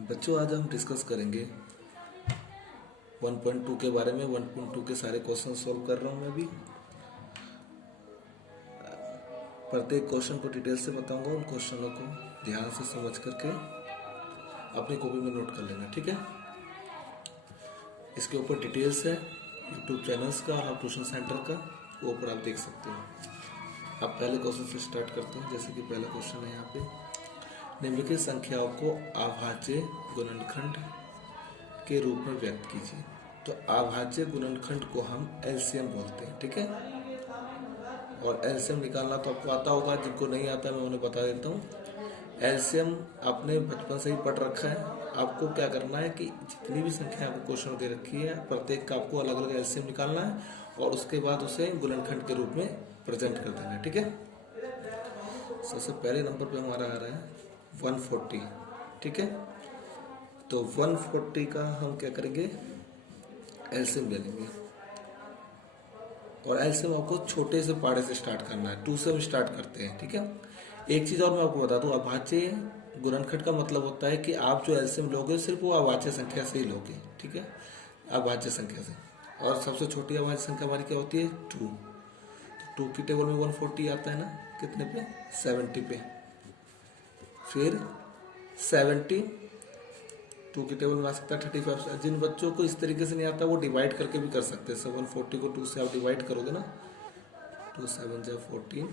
बच्चों, आज हम डिस्कस करेंगे 1.2 के बारे में। 1.2 के सारे क्वेश्चन सॉल्व कर रहा हूँ मैं अभी। प्रत्येक क्वेश्चन को डिटेल से बताऊंगा। उन क्वेश्चनों को ध्यान से समझ करके अपनी कॉपी में नोट कर लेना, ठीक है। इसके ऊपर डिटेल्स है यूट्यूब चैनल्स का और ट्यूशन सेंटर का, वो ऊपर आप देख सकते हो। अब पहले क्वेश्चन से स्टार्ट करते हैं। जैसे कि पहला क्वेश्चन है यहाँ पे, निम्नलिखित संख्याओं को अभाज्य गुणनखंड के रूप में व्यक्त कीजिए। तो अभाज्य गुणनखंड को हम एलसीएम बोलते हैं, ठीक है। और एलसीएम निकालना तो आपको आता होगा, जिनको नहीं आता मैं उन्हें बता देता हूँ। एलसीएम आपने बचपन से ही पढ़ रखा है। आपको क्या करना है कि जितनी भी संख्या आपको क्वेश्चन दे रखी है, प्रत्येक का आपको अलग अलग एलसीएम निकालना है और उसके बाद उसे गुणनखंड के रूप में प्रेजेंट कर देना है, ठीक है। सबसे पहले नंबर पे हमारा आ रहा है 140, ठीक है। तो 140 का हम क्या करेंगे, एलसीएम ले लेंगे। और एलसीएम आपको छोटे से पाड़े से स्टार्ट करना है, 2 से हम स्टार्ट करते हैं, ठीक है। एक चीज और मैं आपको बता दूं, अभाज्य गुणनखंड का मतलब होता है कि आप जो एलसीएम लोगे सिर्फ वो अभाज्य संख्या से ही लोगे, ठीक है, अभाज्य संख्या से। और सबसे छोटी अभाज्य संख्या हमारी क्या होती है, 2। तो 2 की टेबल में 140 आता है ना, कितने पे, 70 पे। फिर 70 2 की टेबल में आ सकता है 35 से। जिन बच्चों को इस तरीके से नहीं आता वो डिवाइड करके भी कर सकते हैं। 740 को 2 से आप डिवाइड करोगे ना, 2 7 जा 14,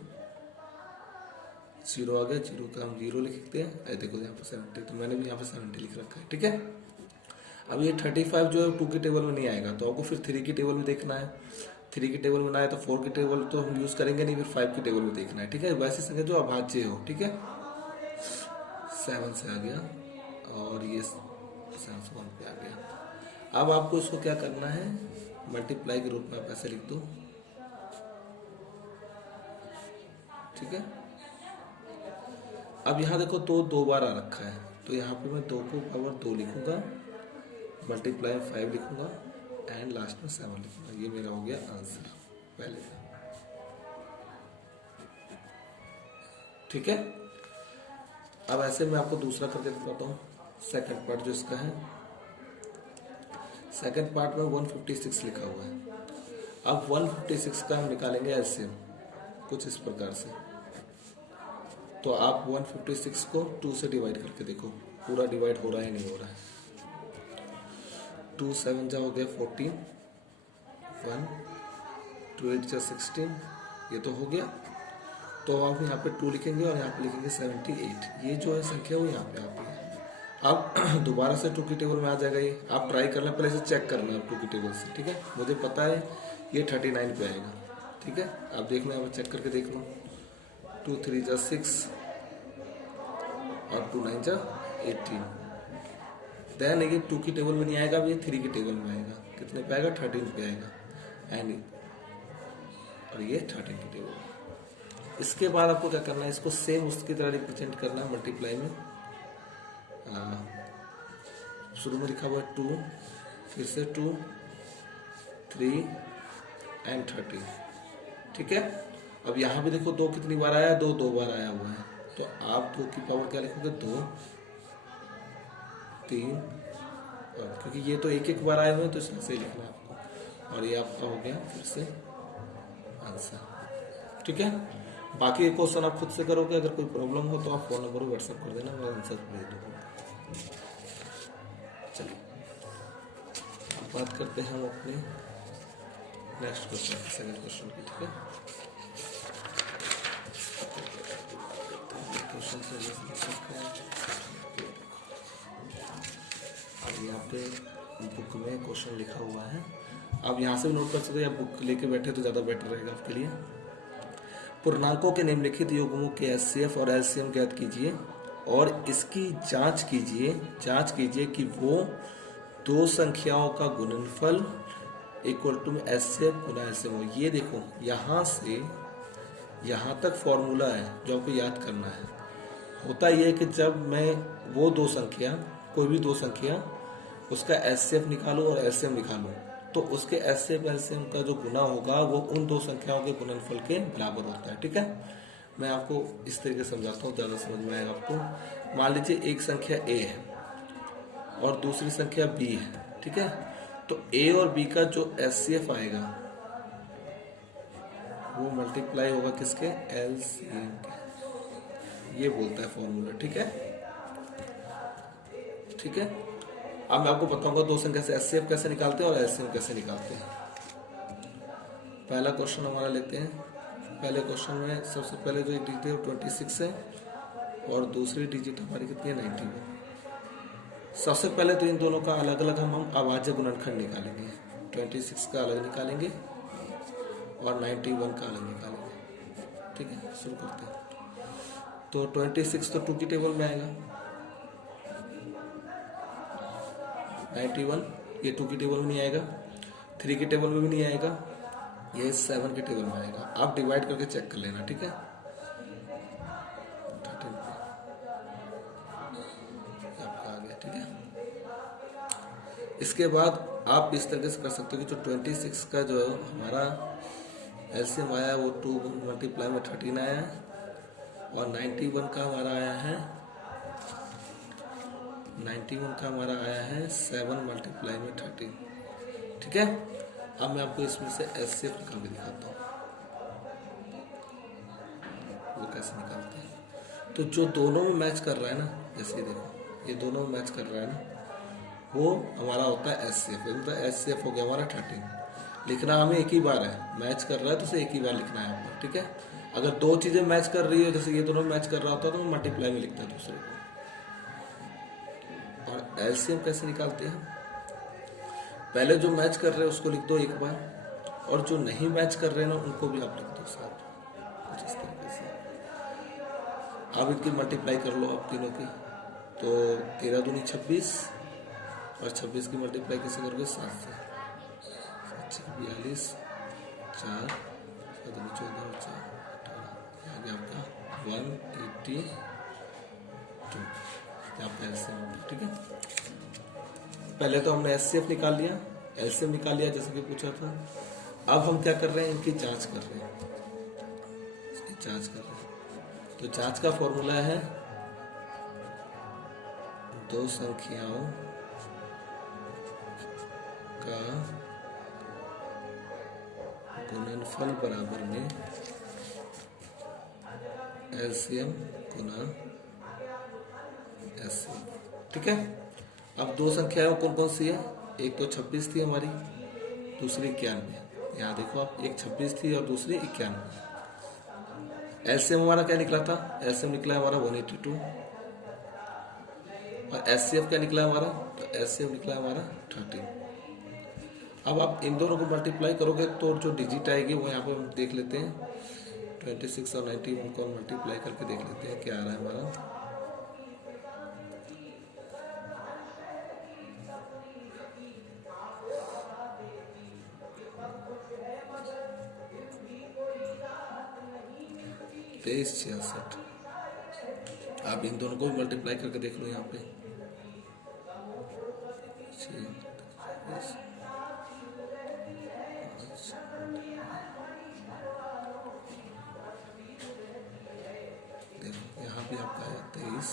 0 आ गया, 0 का हम 0 लिखते हैं। देखो यहाँ पे 70, तो मैंने भी यहाँ पे 70 लिख रखा है, ठीक है। अब ये 35 जो है 2 की टेबल में नहीं आएगा, तो आपको फिर 3 की टेबल में देखना है। 3 की टेबल में ना आए तो 4 की टेबल तो हम यूज करेंगे नहीं, फिर 5 की टेबल में देखना है, ठीक है। वैसे संख्या जो अभाज्य हो, ठीक है। 7 से आ गया और ये 1 पे आ गया। अब आपको इसको क्या करना है, मल्टीप्लाई के रूप में आप ऐसे लिख दो, ठीक है। अब यहाँ देखो तो 2 बार आ रखा है, तो यहाँ पे मैं 2 को पावर 2 लिखूंगा, मल्टीप्लाई 5 लिखूंगा एंड लास्ट में 7 लिखूंगा। ये मेरा हो गया आंसर पहले, ठीक है। अब ऐसे मैं आपको दूसरा करके दिखाता हूँ। सेकंड पार्ट जो इसका है, सेकंड पार्ट में 156 लिखा हुआ है। अब 156 का हम निकालेंगे एलसीएम कुछ इस प्रकार से। तो आप 156 को 2 से डिवाइड करके देखो, पूरा डिवाइड हो रहा है नहीं हो रहा है। 2 7 जा हो गया 14, 1 2 8 जा 16, ये तो हो गया। तो आप यहाँ पे 2 लिखेंगे और यहाँ पे लिखेंगे 78। ये जो है संख्या वो यहाँ पे आती है। अब दोबारा से 2 की टेबल में आ जाएगा ये। आप ट्राई करना, पहले से चेक करना है 2 की टेबल से, ठीक है। मुझे पता है ये 39 पे आएगा, ठीक है। आप देखना, आप चेक करके देख लो। 2 3 जा 6 और 2 9 जा 18। देन ये 2 की टेबल में नहीं आएगा, अब ये 3 की टेबल में आएगा। कितने पे आएगा, 13 पे आएगा एंड और ये 13 की टेबल। इसके बाद आपको क्या करना है, इसको सेम उसकी तरह रिप्रेजेंट करना है मल्टीप्लाई में। शुरू में लिखा हुआ है 2, फिर से 2 3 एंड 13, ठीक है। अब यहाँ भी देखो 2 कितनी बार आया, 2 बार आया हुआ है। तो आप 2 की पावर क्या लिखोगे, 2 3, और क्योंकि ये तो एक बार आए हुए हैं तो इसमें से लिखना है आपको। और ये आपका हो गया फिर से आंसर, ठीक है। बाकी एक क्वेश्चन आप खुद से करोगे। अगर कोई प्रॉब्लम हो तो आप फोन नंबर व्हाट्सएप कर देना, मैं आंसर भेज दूंगा। चलिए बात करते हैं हम अपने नेक्स्ट क्वेश्चन, सेकंड क्वेश्चन की, ठीक है। क्वेश्चन अब यहाँ पे बुक में क्वेश्चन लिखा हुआ है, आप यहाँ से भी नोट कर सकते हैं या बुक लेके बैठे तो ज़्यादा बेटर रहेगा आपके लिए। पूर्णांकों के निम्नलिखित युग्मों के एचसीएफ और एलसीएम ज्ञात कीजिए और इसकी जांच कीजिए कि वो 2 संख्याओं का गुणनफल इक्वल टू एचसीएफ गुना एलसीएम हो। ये देखो यहाँ से यहाँ तक फॉर्मूला है जो आपको याद करना है। होता ये है कि जब मैं वो 2 संख्या, कोई भी 2 संख्या, उसका एचसीएफ निकालूं और एलसीएम निकालूं, तो उसके एचसीएफ एलसीएम का जो गुना होगा वो उन 2 संख्याओं के गुणनफल के बराबर होता है, ठीक है। मैं आपको इस तरीके से समझाता हूँ, ज़्यादा समझ में आएगा आपको। मान लीजिए एक संख्या ए है और दूसरी संख्या बी है, ठीक है। तो ए और बी का जो एचसीएफ आएगा वो मल्टीप्लाई होगा किसके, एलसीएम के। ये बोलता है फॉर्मूला, ठीक है, ठीक है। अब मैं आपको बताऊंगा दो संख्या से एचसीएफ कैसे निकालते हैं और एलसीएम कैसे निकालते हैं। पहला क्वेश्चन हमारा लेते हैं। पहले क्वेश्चन में सबसे पहले जो डिजिट है वो 26 है और दूसरी डिजिट हमारी कितनी है, 91। सबसे पहले तो इन दोनों का अलग अलग हम अभाज्य गुणनखंड निकालेंगे। 26 का अलग निकालेंगे और 91 का अलग निकालेंगे, ठीक है। शुरू करते हैं। तो 26 तो 2 की टेबल में आएगा, 91 ये 2 की टेबल में नहीं आएगा, 3 की टेबल में भी नहीं आएगा, ये 7 की टेबल में आएगा। आप डिवाइड करके चेक कर लेना, ठीक है। 13 आपका आ गया, ठीक है। इसके बाद आप इस तरीके से कर सकते हो कि जो 26 का जो हमारा एलसीएम आया है वो 2 मल्टीप्लाई में 13 आया है और 91 का हमारा आया है 7 मल्टीप्लाई में 13, ठीक है। अब मैं आपको इसमें से एचसीएफ निकाल के दिखाता हूँ वो कैसे निकालते हैं। तो जो दोनों में मैच कर रहा है ना, जैसे देखो ये दोनों में मैच कर रहा है ना, वो हमारा होता है एचसीएफ। एचसीएफ हो गया हमारा 13। लिखना हमें एक ही बार है, मैच कर रहा है तो उसे एक ही बार लिखना है आपको, ठीक है। अगर दो चीजें मैच कर रही है, जैसे ये दोनों मैच कर रहा होता है तो मल्टीप्लाई में लिखता है दूसरे को। और एलसीएम कैसे निकालते हैं, पहले जो मैच कर रहे हैं उसको लिख दो एक बार, और जो नहीं मैच कर रहे हैं ना उनको भी आप लिख दो साथ, कुछ इस तरीके से। अब इनकी मल्टीप्लाई कर लो आप तीनों की, तो 13 दूनी 26 और 26 की मल्टीप्लाई कैसे करोगे, 7 से, 42 4 14 और 4 18 आ गया आपका 182 आपका एलसीएम, ठीक है। पहले तो हमने एचसीएफ निकाल लिया, एलसीएम निकाल लिया जैसे कि पूछा था। अब हम क्या कर रहे हैं, इनकी जांच कर रहे हैं, इसकी जांच कर रहे हैं। तो जांच का फॉर्मूला है दो संख्याओं का गुणनफल बराबर में एलसीएम गुना एचसीएफ, ठीक है। अब दो संख्याएं कौन कौन सी है, एक तो 26 थी हमारी, दूसरी 91। यहाँ देखो आप, एक 26 थी और दूसरी 91। एलसीएम हमारा क्या निकला था, एलसीएम निकला हमारा 182 और एचसीएफ क्या निकला हमारा, तो एचसीएफ निकला हमारा 13। अब आप इन दोनों को मल्टीप्लाई करोगे तो जो डिजिट आएगी वो यहाँ पे हम देख लेते हैं। 26 और 91 को मल्टीप्लाई करके देख लेते हैं क्या आ रहा है हमारा। तेईस 66। आप इन दोनों को भी मल्टीप्लाई करके देख लो यहाँ पे। देखो यहाँ पे आपका है 23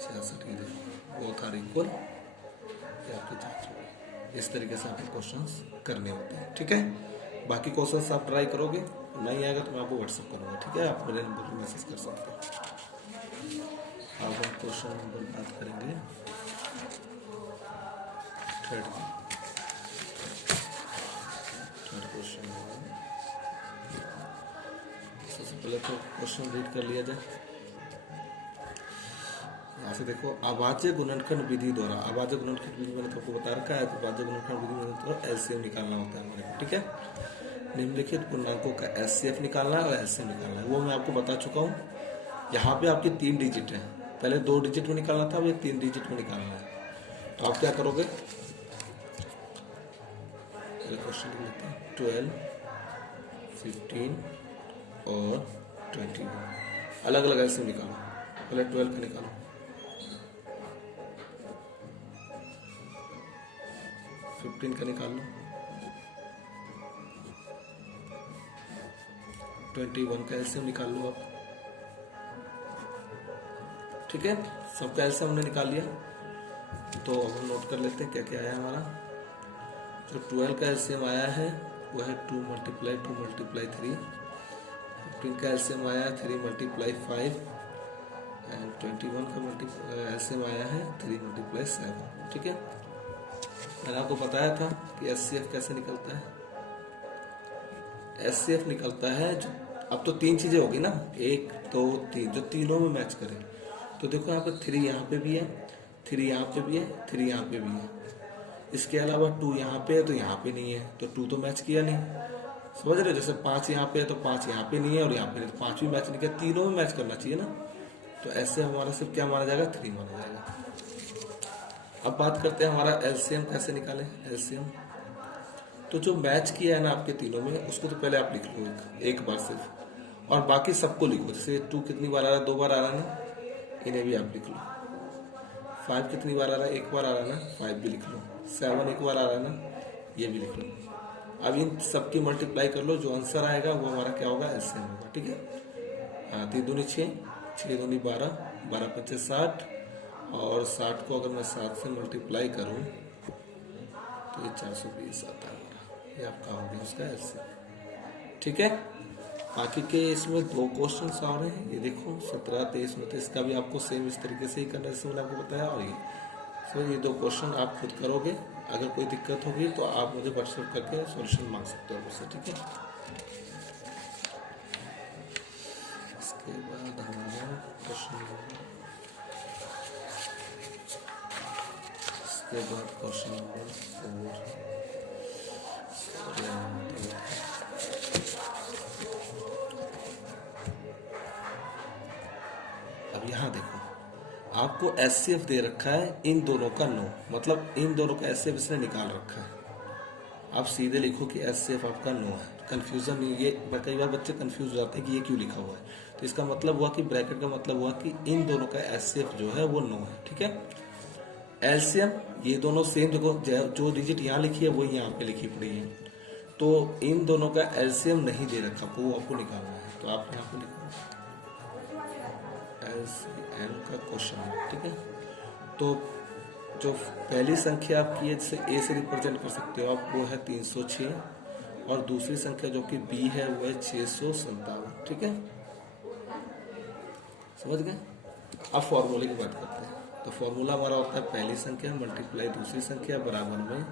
66 की, देखो बोथ आर इक्वल। आपकी जांच होगी, इस तरीके से आपके क्वेश्चंस करने होते हैं, ठीक है। बाकी क्वेश्चंस आप ट्राई करोगे, नहीं आएगा तो मैं आपको व्हाट्सएप करूँगा, ठीक है। आप मेरे नंबर पर मैसेज कर सकते हैं। अब हम क्वेश्चन नंबर बात करेंगे थर्ड क्वेश्चन। सबसे पहले तो क्वेश्चन रीड कर लिया जाए। यहाँ से देखो, अभाज्य गुणनखंड विधि द्वारा, अभाज्य गुणनखंड विधि मैंने तो आपको बता रखा है, तो अभाज्य गुणनखंड विधि द्वारा एलसीएम निकालना होता है हमारे को, ठीक है। निम्नलिखित पूर्णांकों का एचसीएफ निकालना है और एलसीएम निकालना है, वो मैं आपको बता चुका हूँ। यहाँ पे आपकी 3 डिजिट है, पहले 2 डिजिट में निकालना था, अब ये 3 डिजिट में निकालना है। तो आप क्या करोगे, क्वेश्चन लिख लेते हैं। 12, 15 और 21 अलग अलग एलसीएम निकालो। पहले 12 का निकालो, 15 का निकाल लो, 21 का एलसीएम निकाल लो आप, ठीक है। सबका एलसीएम हमने निकाल लिया। तो अब हम नोट कर लेते हैं क्या क्या आया हमारा। जो 12 का एलसीएम आया है वो है 2 मल्टीप्लाई 3। 15 का एलसीएम आया 3 मल्टीप्लाई 5 एंड 21 का एलसीएम आया है 3 मल्टीप्लाई 7। ठीक है, मैंने आपको बताया था कि एचसीएफ कैसे निकलता है। एचसीएफ निकलता है जो, अब तो 3 चीजें होगी ना, 1 2 3, जो तीनों में मैच करें। तो देखो यहाँ पे 3 यहाँ पे भी है, 3 यहाँ पे भी है, 3 यहाँ पे भी है। इसके अलावा 2 यहाँ पे है तो यहाँ पे नहीं है, तो 2 तो मैच किया नहीं। समझ रहे हो, जैसे 5 यहाँ पे है तो 5 यहाँ पे नहीं है और यहाँ पे नहीं, तो 5 भी मैच नहीं किया, तीनों में मैच करना चाहिए ना। तो ऐसे हमारा सिर्फ क्या माना जाएगा, 3 माना जाएगा। अब बात करते हैं हमारा एलसीएम कैसे निकालें। एलसीएम तो जो मैच किया है ना आपके तीनों में, उसको तो पहले आप लिख लो एक बार सिर्फ, और बाकी सबको लिखो। जैसे 2 कितनी बार आ रहा है, 2 बार आ रहा है ना, इन्हें भी आप लिख लो। 5 कितनी बार आ रहा है, 1 बार आ रहा है ना, 5 भी लिख लो। 7 1 बार आ रहा है ना, ये भी लिख लो। अब इन सबकी मल्टीप्लाई कर लो, जो आंसर आएगा वो हमारा क्या होगा, एलसीएम होगा। ठीक है, हाँ, 3 दूनी 6, 6 दूनी 12, 12 5 60, और 60 को अगर मैं 7 से मल्टीप्लाई करूं तो ये 420 आता है। ये आपका हो गया उसका एलसीएम। ठीक है, बाकी के इसमें 2 क्वेश्चन और हैं, ये देखो 17 23 29, इसका भी आपको सेम इस तरीके से ही करना है जैसे मैंने आपको बताया। और ये 2 क्वेश्चन आप खुद करोगे। अगर कोई दिक्कत होगी तो आप मुझे व्हाट्सएप करके सॉल्यूशन मांग सकते हो मुझसे। ठीक है, इसके बाद हमारा क्वेश्चन नंबर 4। अब यहाँ देखो, आपको एचसीएफ दे रखा है इन दोनों का 9, मतलब इन दोनों का एचसीएफ इसने निकाल रखा है। आप सीधे लिखो कि एचसीएफ आपका 9 है, कंफ्यूजन नहीं। ये कई बार बच्चे कंफ्यूज हो जाते हैं कि ये क्यों लिखा हुआ है। तो इसका मतलब हुआ कि ब्रैकेट का मतलब हुआ कि इन दोनों का एचसीएफ जो है वो 9 है। ठीक है, एलसीएम ये दोनों सेम, देखो जो डिजिट यहाँ लिखी है वो यहाँ पे लिखी पड़ी है। तो इन दोनों का एलसीएम नहीं दे रखा, वो आपको निकालना है। तो आप यहाँ पे लिखो एलसीएम का क्वेश्चन। ठीक है, तो जो पहली संख्या आपकी है जिसे ए से रिप्रेजेंट कर सकते हो आप, वो है 306, और दूसरी संख्या जो कि बी है वो है 657। ठीक है, समझ गए। अब फॉर्मूले की बात करते हैं। तो फॉर्मूला हमारा होता है पहली संख्या मल्टीप्लाई दूसरी संख्या बराबर में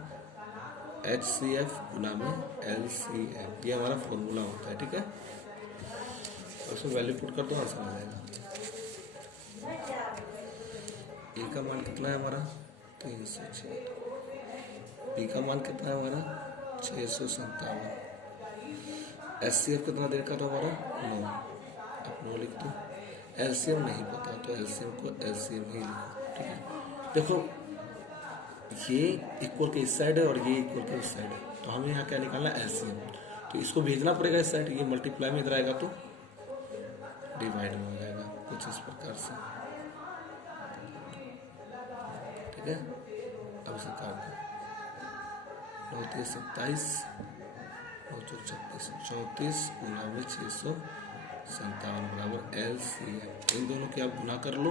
HCF गुना में LCM। ये हमारा फॉर्मूला होता है। ठीक है, उसमें वैल्यू पुट कर दो, आंसर आ जाएगा। ए का मान कितना है हमारा, 306। बी का मान कितना है हमारा, 657। HCF कितना दे रखा था हमारा, 9। आप 9 लिख दो। एलसीएम नहीं पता तो एलसीएम को एलसीएम ही लिखो। ठीक है, देखो ये इक्वल के इस साइड है और ये इक्वल के उस साइड है, तो हमें यहाँ क्या निकालना है, एलसीएम। तो इसको भेजना पड़ेगा इस साइड, ये मल्टीप्लाई में इधर आएगा तो डिवाइड में हो जाएगा कुछ इस प्रकार से। ठीक है, अब इसे काट दो। 9 3 27, 9 4 36, 34 गुना में 657 बराबर LCM। इन दोनों के आप गुना कर लो,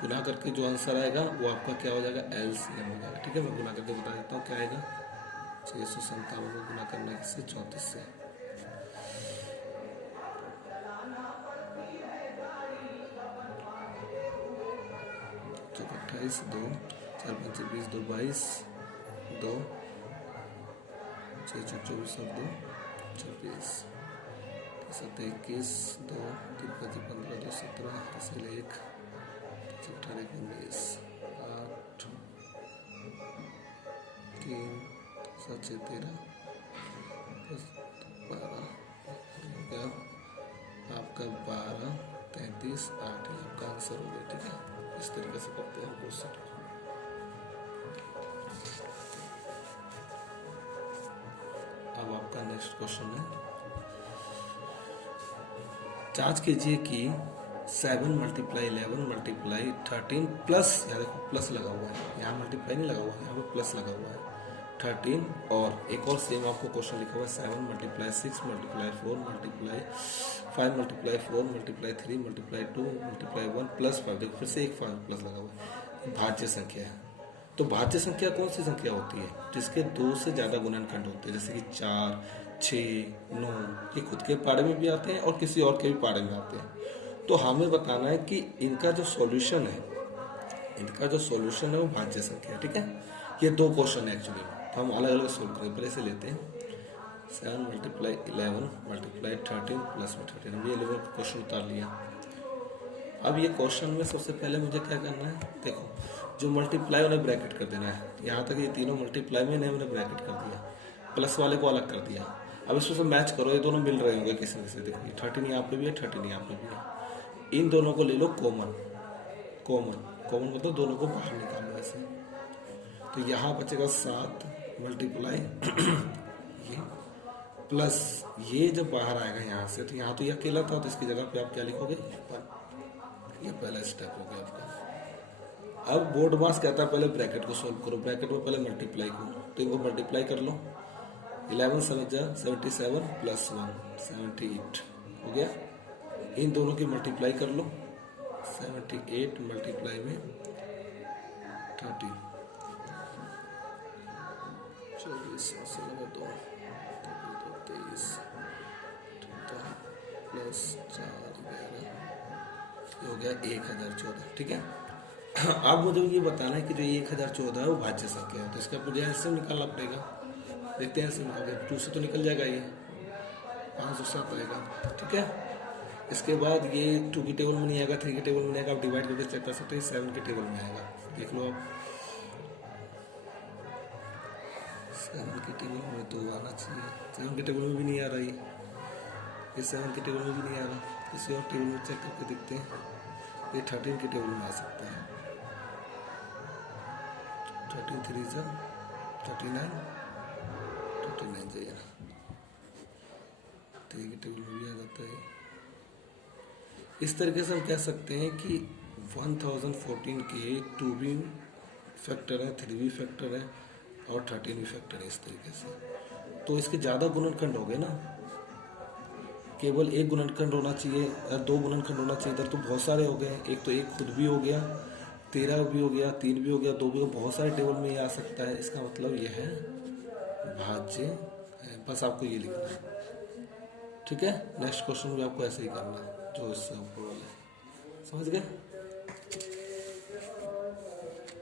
गुना करके जो आंसर आएगा वो आपका क्या हो जाएगा, LCM हो जाएगा। ठीक है, मैं गुना करके बता देता हूँ क्या आएगा। 657 को गुना करना है इससे 34 से, 28 2 4 5 20 2 22 2 6 4 24 2 26 7 21 2 3 5 15 2 17 इसलिए 1 18 19 8 3 7 6 13 12 आपका 12 33 8 आपका आंसर हो गया। ठीक है, इस तरीके से करते हैं क्वेश्चन। अब आपका नेक्स्ट क्वेश्चन है, जांच कीजिए कि 7 मल्टीप्लाई 11 मल्टीप्लाई 13 प्लस, यहाँ देखो प्लस लगा हुआ है, यहाँ मल्टीप्लाई नहीं लगा हुआ है, यहाँ पे प्लस लगा हुआ है 13, और एक और सेम आपको क्वेश्चन लिखा हुआ है 7 multiply 6 multiply 4 multiply 5 multiply 4 multiply 3 multiply 2 multiply 1 plus 5। देखो फिर से एक 5 प्लस लगा हुआ है, भाज्य संख्या है। तो भाज्य संख्या कौन सी संख्या होती है? जिसके 2 से ज़्यादा गुणनखंड होते हैं, जैसे कि 4, 6, 9, ये खुद के पाड़े में भी आते हैं और किसी और के भी पाड़े में आते हैं। तो हमें बताना है कि इनका जो सॉल्यूशन है वो भाज्य संख्या है। ठीक है, ये 2 क्वेश्चन है एक्चुअली में, तो हम अलग अलग सोल्व करेंगे। पहले से लेते हैं 7 × 11 × 13 प्लस में 13, हम ये 11 क्वेश्चन उतार लिया। अब ये क्वेश्चन में सबसे पहले मुझे क्या करना है, देखो जो मल्टीप्लाई उन्हें ब्रैकेट कर देना है। यहाँ तक ये तीनों मल्टीप्लाई में इन्हें ब्रैकेट कर दिया, प्लस वाले को अलग कर दिया। अब इसमें से मैच करो, ये दोनों मिल रहे होंगे किसी में से। देखो 13 यहाँ पे भी है, 13 यहाँ पे भी है। इन दोनों को ले लो कॉमन मतलब दोनों को बाहर निकालो ऐसे। तो यहाँ बचेगा 7 मल्टीप्लाई ये प्लस ये जब बाहर आएगा यहाँ से, तो यहाँ तो ये अकेला था, तो इसकी जगह पे आप क्या लिखोगे 1। ये पहला स्टेप हो गया आपका। अब बोर्ड मास कहता है पहले ब्रैकेट को सोल्व करो, ब्रैकेट में पहले मल्टीप्लाई को, तो इनको मल्टीप्लाई कर लो। 11 7 77 प्लस 1 78 हो गया। इन दोनों की मल्टीप्लाई कर लो, 78 मल्टीप्लाई में 30, 24 23 प्लस 4 11, ये हो गया 1014। ठीक है, अब मुझे ये बताना है कि जो 1014 है वो भाज्य संख्या है, तो इसका मुझे ऐसे निकालना पड़ेगा। देखते हैं ऐसे निकाल के, 2 से तो निकल जाएगा, ये 507 आएगा। ठीक है, इसके बाद ये 2 की टेबल में नहीं आएगा, 3 की टेबल में नहीं आएगा, आप डिवाइड करके चेक कर सकते हैं, 7 की टेबल में आएगा। देख लो आप, 7 की टेबल में तो आना चाहिए, 7 की टेबल में भी नहीं आ रहा ये 7 की टेबल में भी नहीं आ रहा। किसी और टेबल में चेक करके देखते हैं, ये 13 की टेबल में आ सकता है। 13 3 39 चाहिए, 3 की टेबल में भी आ जाता है। इस तरीके से हम कह सकते हैं कि 1014 के 2 भी फैक्टर है, 3 भी फैक्टर है और 13 भी फैक्टर है। इस तरीके से तो इसके ज़्यादा गुणनखंड हो गए ना, केवल एक गुणनखंड होना चाहिए, 2 गुणनखंड होना चाहिए, इधर तो बहुत सारे हो गए। एक तो एक खुद भी हो गया, 13 भी हो गया, 3 भी हो गया, 2 भी हो गया, बहुत सारे टेबल में ये आ सकता है। इसका मतलब ये है भाज्य है, बस आपको ये लिखना है। ठीक है, नेक्स्ट क्वेश्चन भी आपको ऐसे ही करना है जो इससे ऊपर वाला है, समझ गए।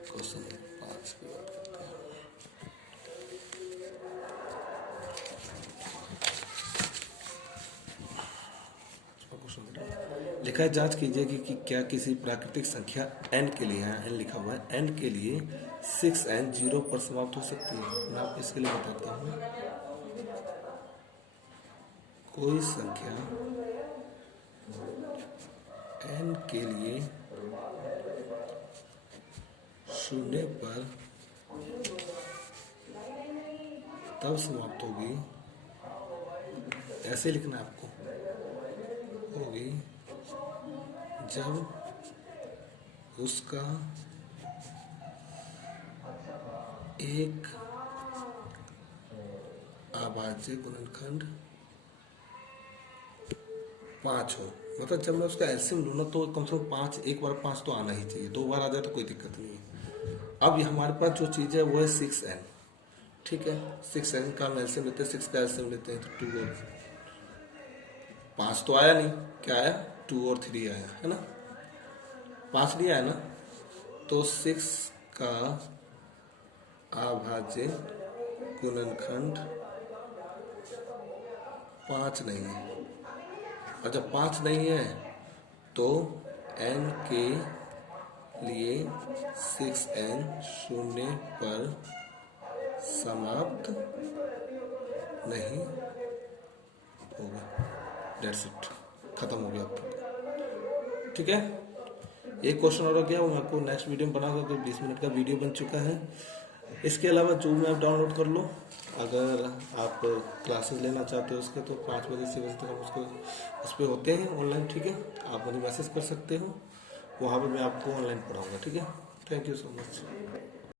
क्वेश्चन 5 की बात करते हैं। लिखा है जांच कीजिए कि क्या किसी प्राकृतिक संख्या n के लिए, यहाँ n लिखा हुआ है, n के लिए 6n 0 पर समाप्त हो सकती है। मैं आपको इसके लिए बताता हूँ। कोई संख्या n के लिए 0 पर तब समाप्त होगी, ऐसे लिखना है आपको, होगी जब उसका एक अभाज्य गुणनखंड 5 हो। मतलब जब मैं उसका एलसीएम लूँ ना, तो कम से कम 5, एक बार 5 तो आना ही चाहिए, 2 बार आ जाए तो कोई दिक्कत नहीं है। अब हमारे पास जो चीज़ है वो है 6n। ठीक है, 6n का हम एलसीएम लेते हैं, 6 का एलसीएम लेते हैं, तो 2 और 5 तो आया नहीं, क्या आया 2 और 3 आया है ना, 5 नहीं आया ना। तो 6 का अभाज्य गुणनखंड 5 नहीं है, और जब 5 नहीं है तो n के लिए 6n 0 पर समाप्त नहीं होगा। डेट्स इट, खत्म हो गया आपका। ठीक है, एक क्वेश्चन और हो गया, वो मैं आपको नेक्स्ट वीडियो में बनाऊंगा, तो 20 मिनट का वीडियो बन चुका है। इसके अलावा जूम ऐप डाउनलोड कर लो, अगर आप क्लासेस लेना चाहते हो उसके, तो 5 बजे से 6 बजे तक हम उसको उस पर होते हैं ऑनलाइन। ठीक है, आप मुझे मैसेज कर सकते हो, वहाँ पर मैं आपको ऑनलाइन पढ़ाऊँगा। ठीक है, थैंक यू सो मच।